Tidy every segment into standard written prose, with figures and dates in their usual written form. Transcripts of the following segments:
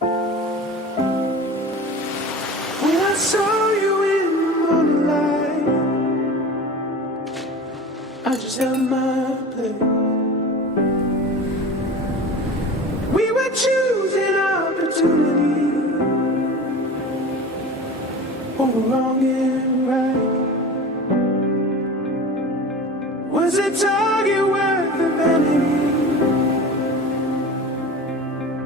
When I saw you in the morning light, I just held my place. We were choosing opportunity over wrong and right. Was a target worth the vanity?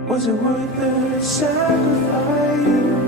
Was it worth the sacrifice?